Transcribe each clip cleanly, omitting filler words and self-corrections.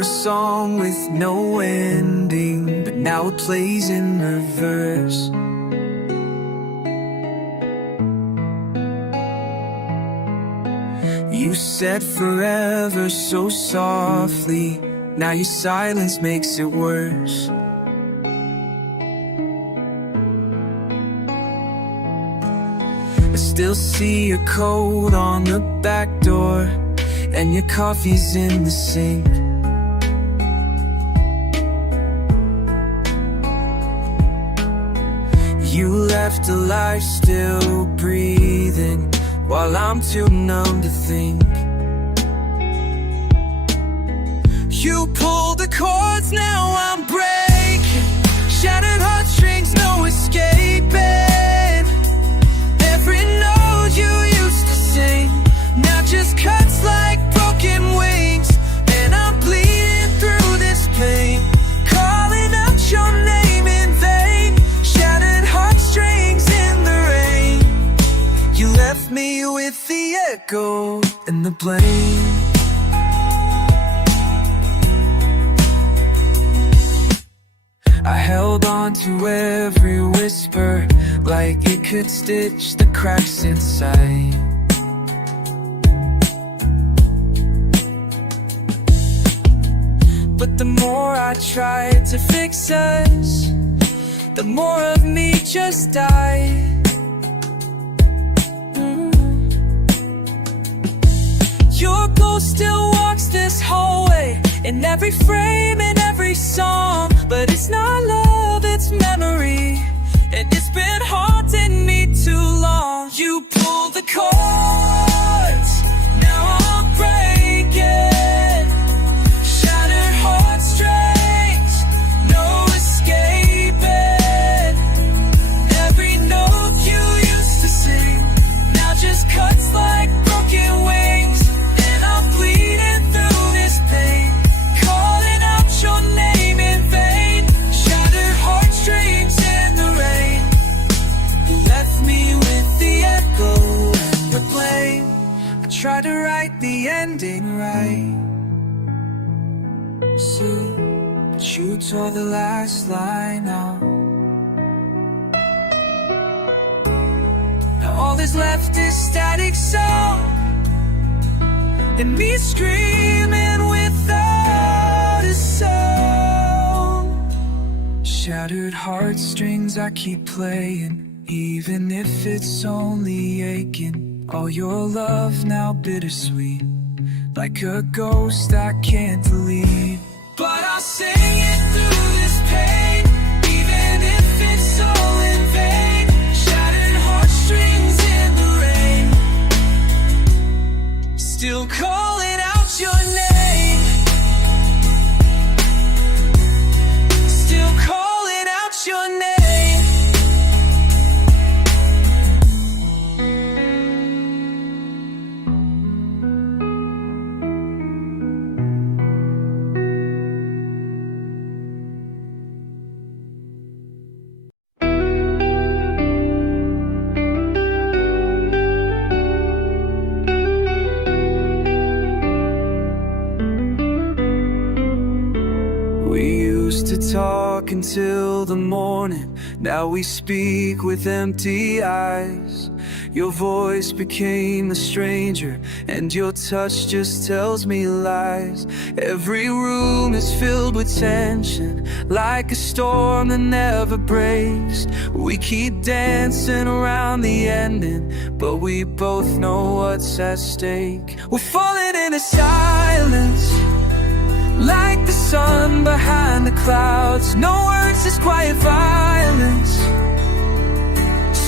a song with no ending, but now it plays in reverse. You said forever so softly, now your silence makes it worse. I still see your coat on the back door, and your coffee's in the sink. You left a life still breathing, while I'm too numb to think. You pull the cords, now I'm breaking. Shattered heartstrings, no escaping. Every note you used to sing now just cuts like broken wings. And I'm bleeding through this pain, calling out your name in vain. Shattered heartstrings in the rain. You left me with the echo and the blame. I held on to every whisper, like it could stitch the cracks inside. But the more I tried to fix us, the more of me just died. Your ghost still walks this hallway, in every frame, in every song. But it's not love, it's memory, and it's been haunting me too long. You pull the cords, now I'm breaking. Shattered heartstrings, no escaping. Every note you used to sing now just cuts like broken wings. And I'm bleeding through this pain, calling out your name in vain. Shattered heartstrings in the rain. You left me with the echo and the blame. I tried to write the ending right, see, but you tore the last line out. Now all that's left is static sound, and me screaming without a sound. Shattered heartstrings I keep playing, even if it's only aching. All your love now bittersweet, like a ghost I can't delete. But I'll sing it through this pain, even if it's all in vain. Shattered heartstrings in the rain, still calling out your name, still calling out your name. We used to talk until the morning, now we speak with empty eyes. Your voice became a stranger, and your touch just tells me lies. Every room is filled with tension, like a storm that never breaks. We keep dancing around the ending, but we both know what's at stake. We're falling into silence, like the sun behind the clouds. No words, just quiet violence.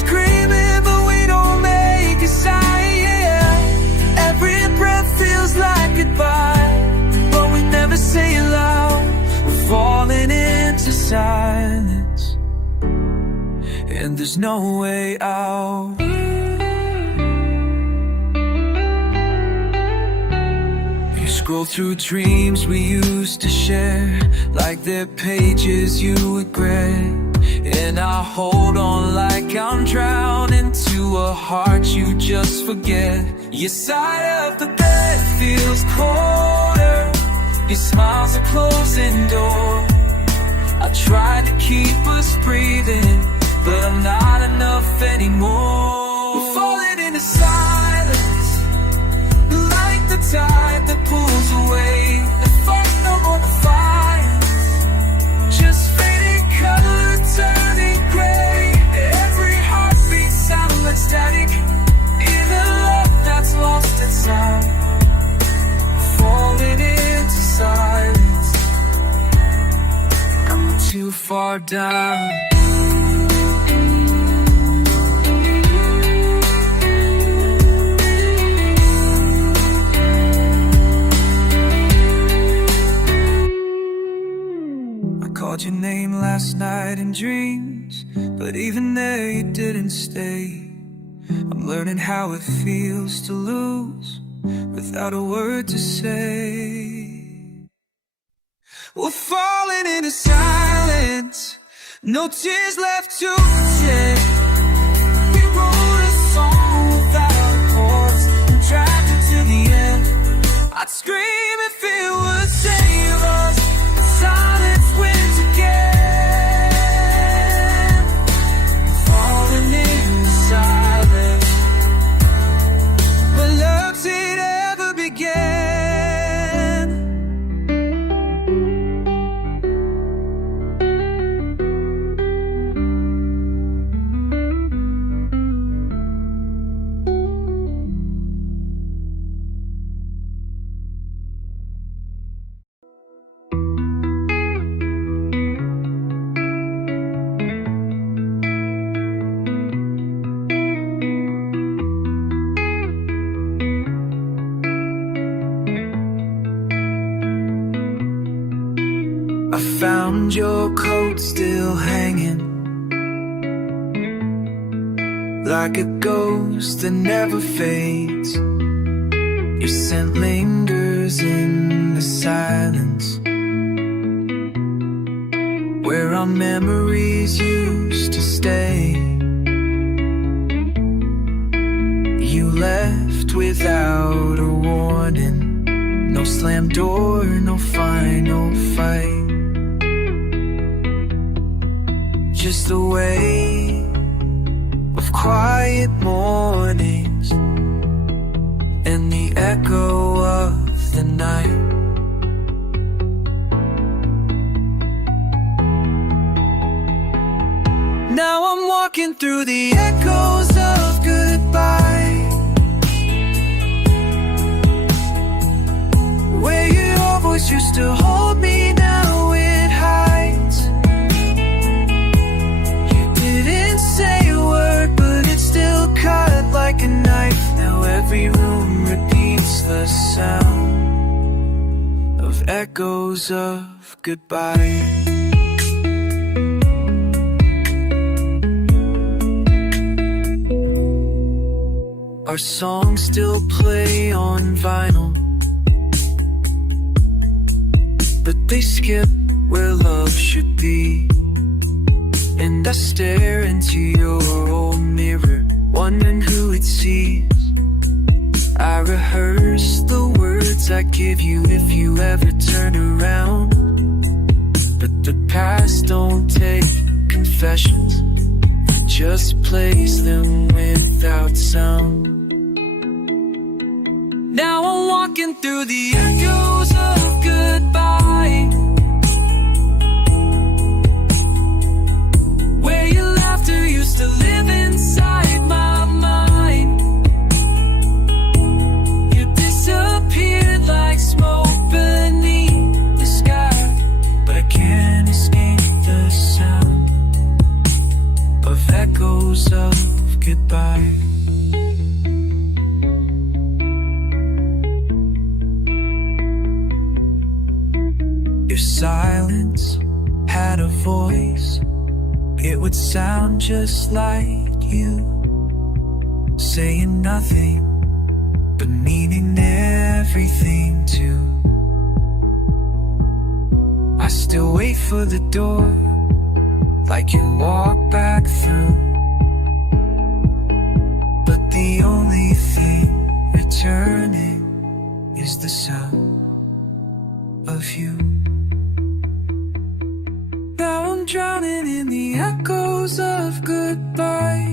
Screaming, but we don't make a sign, yeah. Every breath feels like goodbye, but we never say it loud. We're falling into silence, and there's no way out. Scroll through dreams we used to share, like they're pages you regret. And I hold on like I'm drowning to a heart you just forget. Your side of the bed feels colder, Your smile's a closing door. I tried to keep us breathing, but I'm not enough anymore. We're falling into silence, like the tide that pulls away. The fun no more defiance, just faded color turning gray. Every heartbeat sound like static in a love that's lost inside. Falling into silence, I'm too far down. I called your name last night in dreams, but even there you didn't stay. I'm learning how it feels to lose without a word to say. We're falling into silence, no tears left to pretend. We wrote a song without chords and dragged it to the end. I'd scream if it would save us, but silence wins again. Falling into silence, but love's it ever began. I found your coat still hanging, like a ghost that never fades. Your scent lingers in the silence, where our memories used to stay. You left without a warning, no slammed door, no final fight. Just the way of quiet mornings and the echo of the night. Now I'm walking through the echoes of goodbye, where your voice used to hold me, now it hides. Say a word, but it's still cut like a knife. Now every room repeats the sound of echoes of goodbye. Our songs still play on vinyl, but they skip where love should be. And I stare into your old mirror, wondering who it sees. I rehearse the words I give you if you ever turn around, but the past don't take confessions, just plays them without sound. Now I'm walking through the echoes of goodbye, where your laughter used to live inside my mind. You disappeared like smoke beneath the sky, but I can't escape the sound of echoes of goodbye. If silence had a voice, it would sound just like you, saying nothing, but meaning everything too. I still wait for the door, like you walk back through, but the only thing returning is the sound of you. Now I'm drowning in the echoes of goodbye.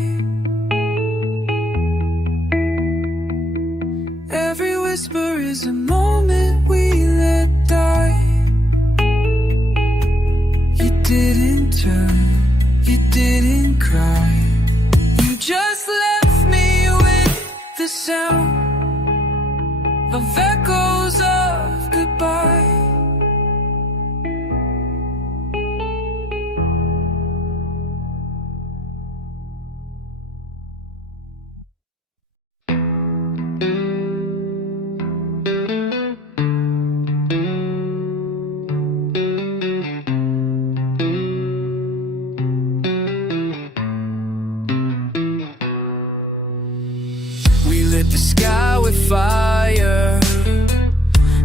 Every whisper is a moment we let die. You didn't turn, you didn't cry. You just left me with the sound of echoes of goodbye. We lit the sky with fire.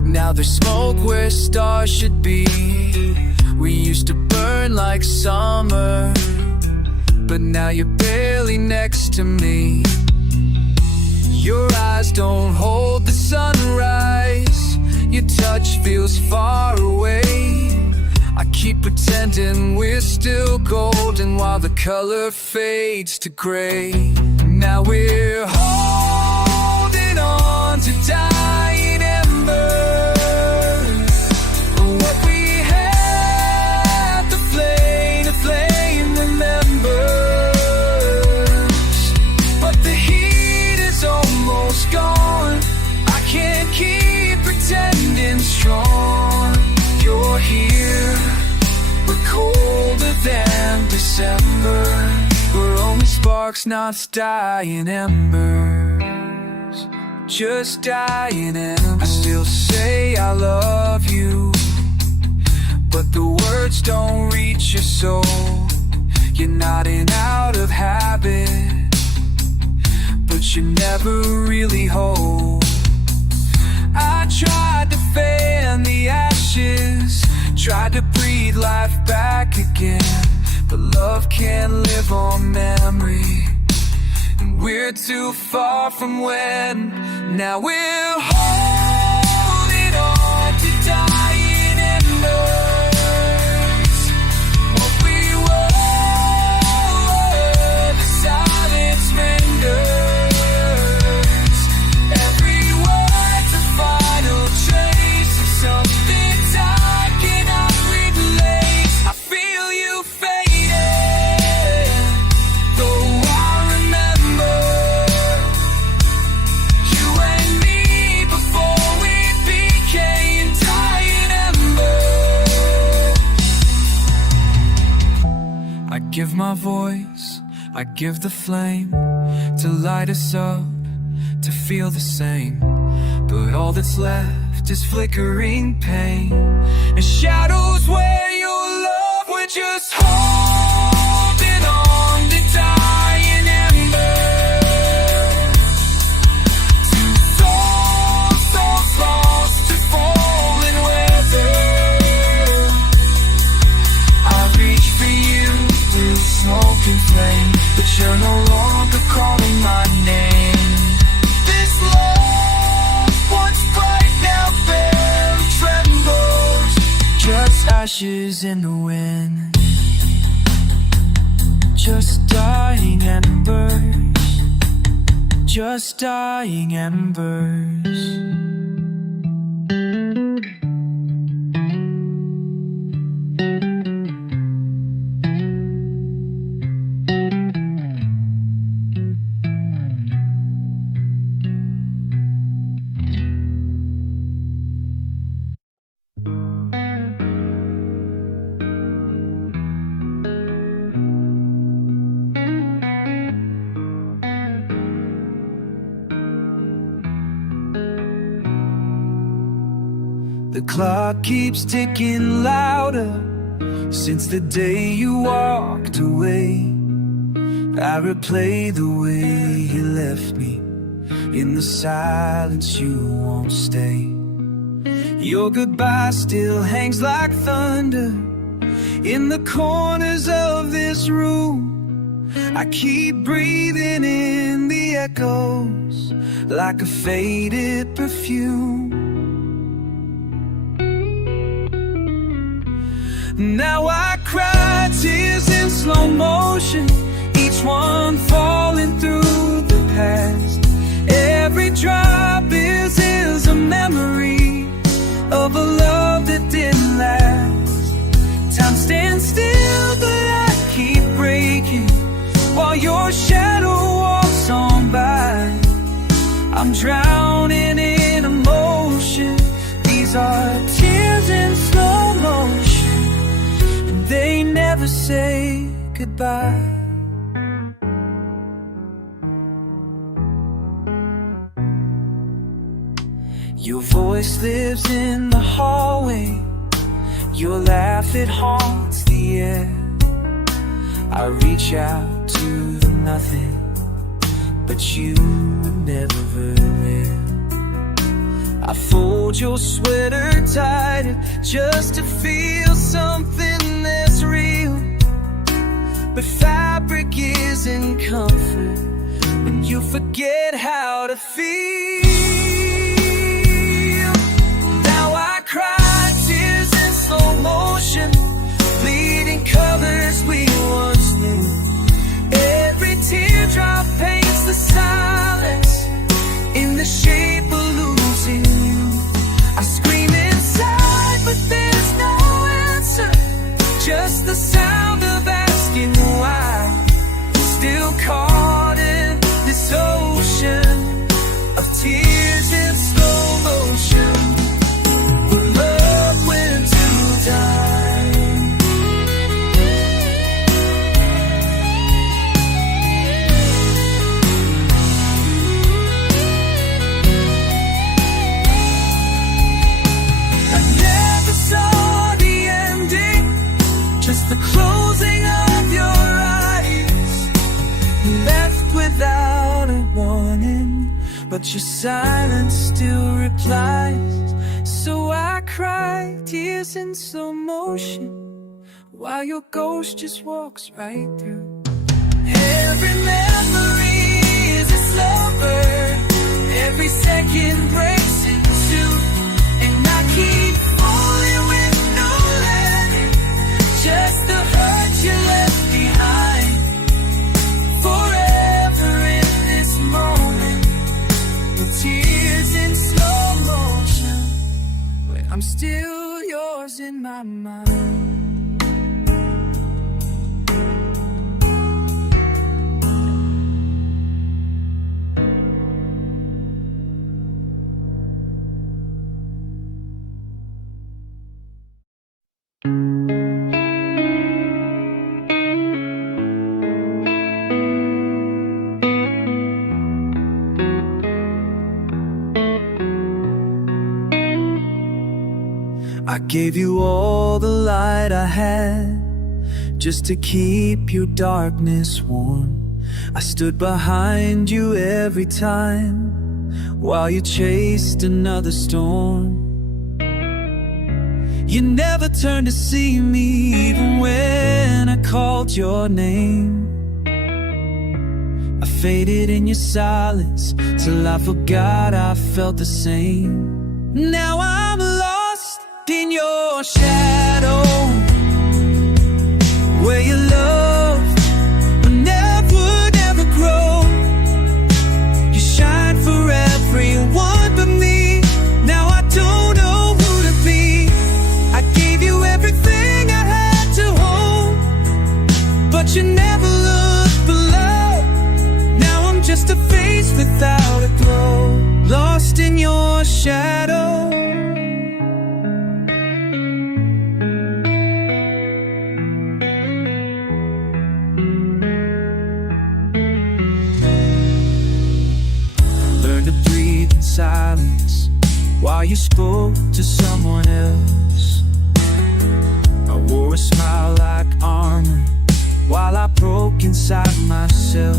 Now there's smoke where stars should be. We used to burn like summer, but now you're barely next to me. Your eyes don't hold the sunrise. Your touch feels far away. I keep pretending we're still golden while the color fades to gray. Now we're holding on to dying embers. What we had, the flame remembers. But the heat is almost gone. I can't keep pretending strong. You're here, we're colder than December. We're only sparks, not dying embers. Just dying embers. I still say I love you, but the words don't reach your soul. You're nodding out of habit, but you never really hold. I tried to fan the ashes, tried to breathe life back again, but love can't live on memory, and we're too far from when. Now we're holding on to dying embers. What we were, the silence renders. Every word's a final trace of something time cannot replace. I feel you fading, though I remember you and me before we became dying embers. I give my voice, I give the flame to light us up, to feel the same. But all that's left is flickering pain and shadows where your love. We're just holding on to dying embers. Two souls lost to falling weather. I reach for you through smoke and flame, but you're no longer calling my name. This love, once bright, now barely trembles. Just ashes in the wind. Just dying embers. Just dying embers. The clock keeps ticking louder since the day you walked away. I replay the way you left me. In the silence you won't stay. Your goodbye still hangs like thunder in the corners of this room. I keep breathing in the echoes like a faded perfume. Now I cry tears in slow motion, each one falling through the past. Every drop is a memory of a love that didn't last. Time stands still, but I keep breaking while your shadow walks on by. I'm drowning in emotion. These are tears in slow motion, and they never say goodbye. Your voice lives in the hallway, your laugh, it haunts the air. I reach out to the nothing, but you were never there. I fold your sweater tighter just to feel something that's real. But fabric isn't comfort when you forget how to feel. Now I cry tears in slow motion, bleeding colors we once knew. Every teardrop paints the silence in the shape of losing you. I scream inside, but there's no answer, just the sound of asking why. Still caught in this ocean of tears in slow motion. When love went to die. I never saw the ending, just the closing of your eyes. Left without a warning, but your silence still replies. So I cry tears in slow motion while your ghost just walks right through. Every memory is a slow burn, every second breaks in two, and I keep falling with no landing, just the hurt you left behind. Forever in this moment, with tears in slow motion, but I'm still yours in my mind. I gave you all the light I had, just to keep your darkness warm. I stood behind you every time, while you chased another storm. You never turned to see me, even when I called your name. I faded in your silence, till I forgot I felt the same. Now I'm lost in your shadow, where your love will never grow. You shine for everyone but me. Now I don't know who to be. I gave you everything I had to hold, but you never looked below. Now I'm just a face without a glow, lost in your shadow. Silence while you spoke to someone else. I wore a smile like armor while I broke inside myself.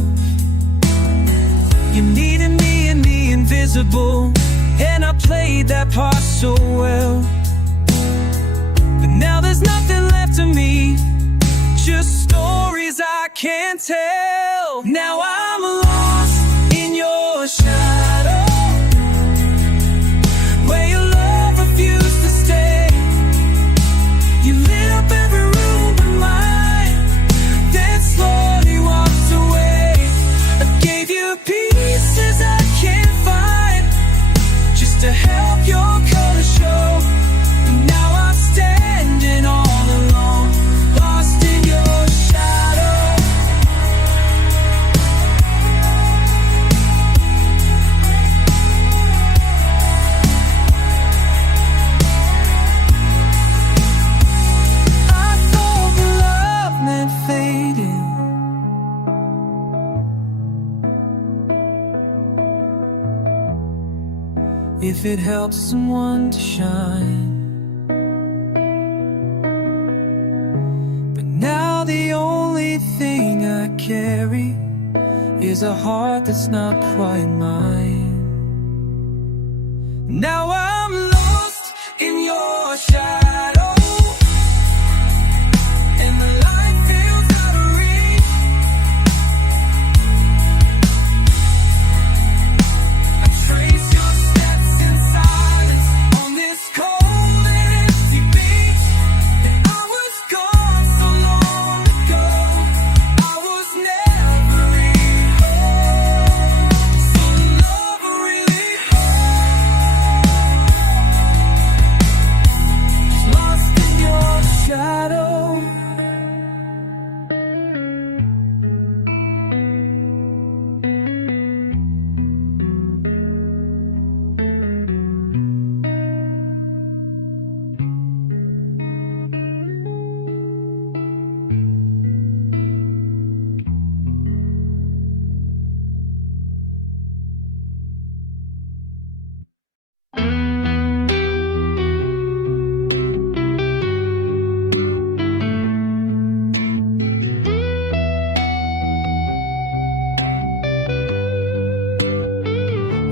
You needed me and me invisible, and I played that part so well. But now there's nothing left of me, just stories I can't tell. Now I'm lost in your shadow, where your love refused to stay. You lit up every if it helps someone to shine. But now the only thing I carry is a heart that's not quite mine. Now I'm lost in your shadow, and the light feels out of reach. I trace your steps in silence on this cold and empty beach. And I was gone so long ago, I was never really home. So love really hurts, lost in your shadow.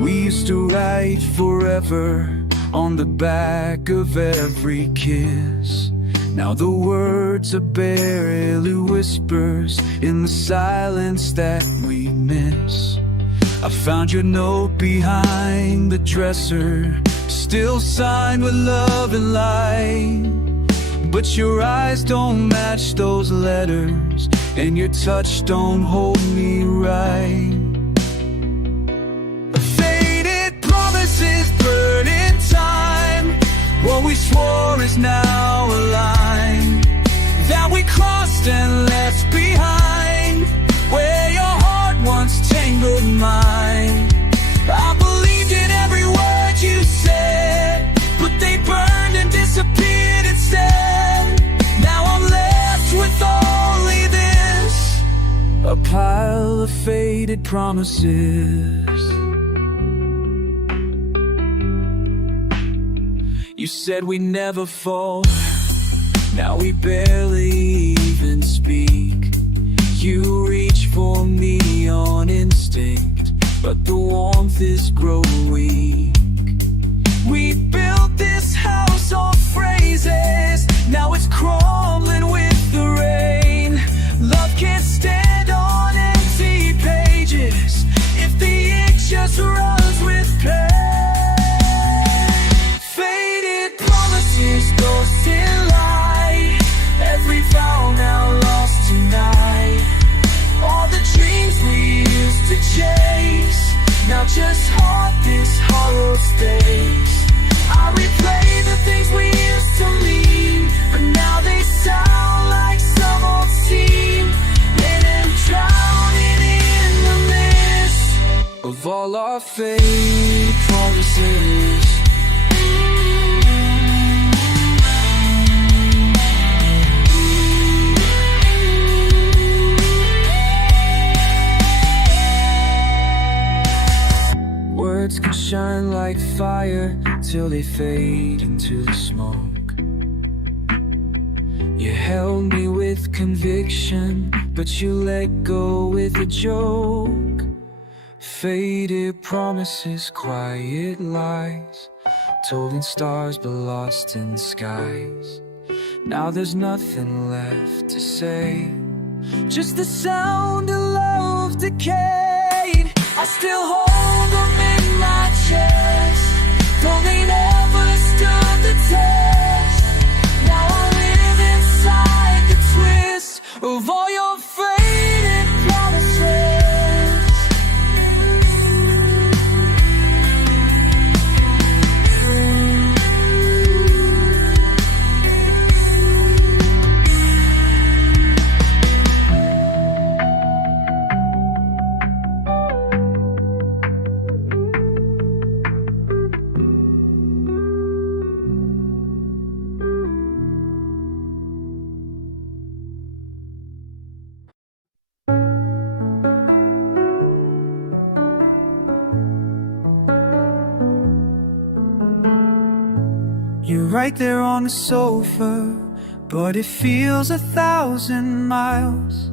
We used to write forever on the back of every kiss. Now the words are barely whispers in the silence that we miss. I found your note behind the dresser, still signed with love and light. But your eyes don't match those letters, and your touch don't hold me right. Burning time, what we swore is now a line that we crossed and left behind, where your heart once tangled mine. I believed in every word you said, but they burned and disappeared instead. Now I'm left with only this, a pile of faded promises. You said we never fall, now we barely even speak. You reach for me on instinct, but the warmth is growing weak. We built this house on phrases, now it's crumbling with the rain. Love can't stand on empty pages if the ink just runs with pain. Ghosts in light, every vow now lost tonight. All the dreams we used to chase now just haunt this hollow space. I replay the things we used to mean, but now they sound like some old scene, and I'm drowning in the mist of all our fake promises. Words can shine like fire till they fade into the smoke. You held me with conviction, but you let go with a joke. Faded promises, quiet lies, told in stars but lost in skies. Now there's nothing left to say, just the sound of love decayed. I still hold them in my chest, though they never stood the test. Now I live inside the twist of all your faded promises. right there on the sofa, but it feels 1,000 miles.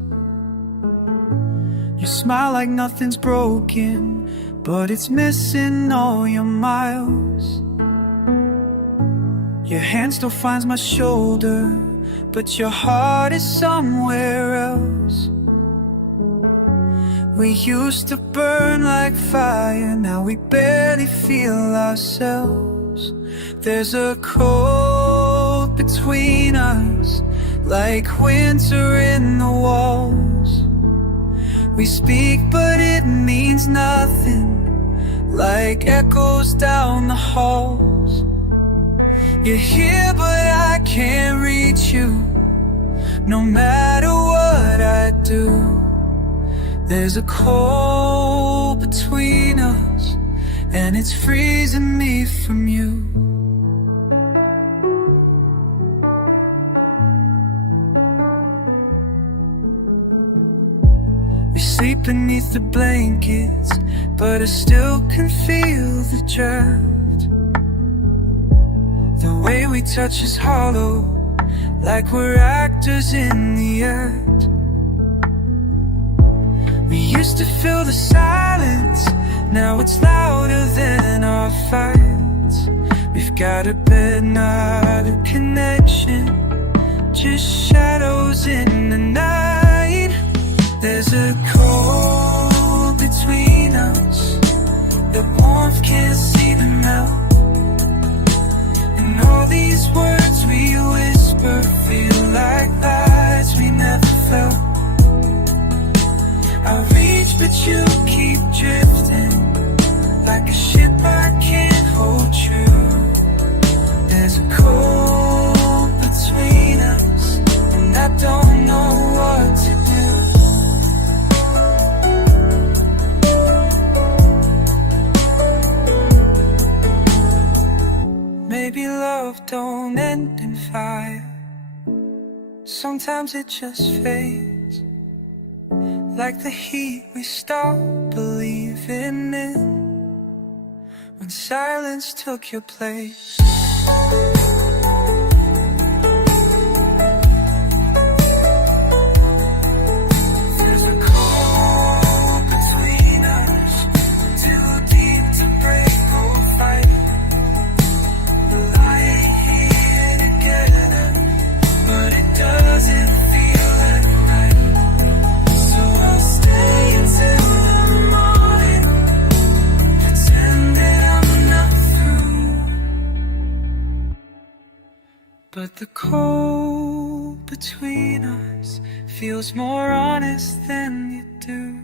You smile like nothing's broken, but it's missing all your miles. Your hand still finds my shoulder, but your heart is somewhere else. We used to burn like fire, now we barely feel ourselves. There's a cold between us, like winter in the walls. We speak but it means nothing, like echoes down the halls. You're here but I can't reach you, no matter what I do. There's a cold between us, and it's freezing me from you. We sleep beneath the blankets, but I still can feel the draft. The way we touch is hollow, like we're actors in the act. We used to fill the silence, now it's louder than our fights. We've got a bed, not a connection, just shadows in the night. There's a cold between us, the warmth can't seem to melt. And all these words we whisper feel like lies we never felt. I reach but you keep drifting, like a ship I can't hold true. There's a cold between us, and I don't know what to do. Maybe love don't end in fire, sometimes it just fades, like the heat we stop believing in when silence took your place. There's a cold between us, too deep to break or fight. We're lying here together, but it doesn't feel like right. So I'll stay until the morning, pretend that I'm not through. But the cold between us feels more honest than you do.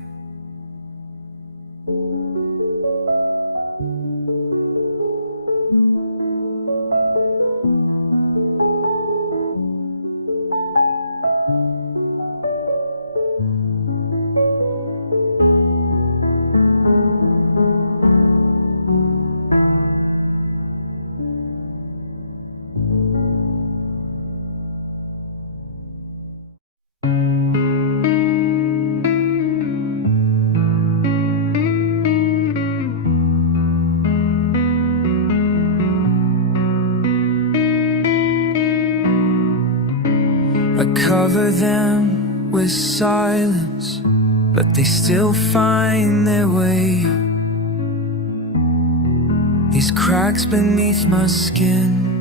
I cover them with silence, but they still find their way. These cracks beneath my skin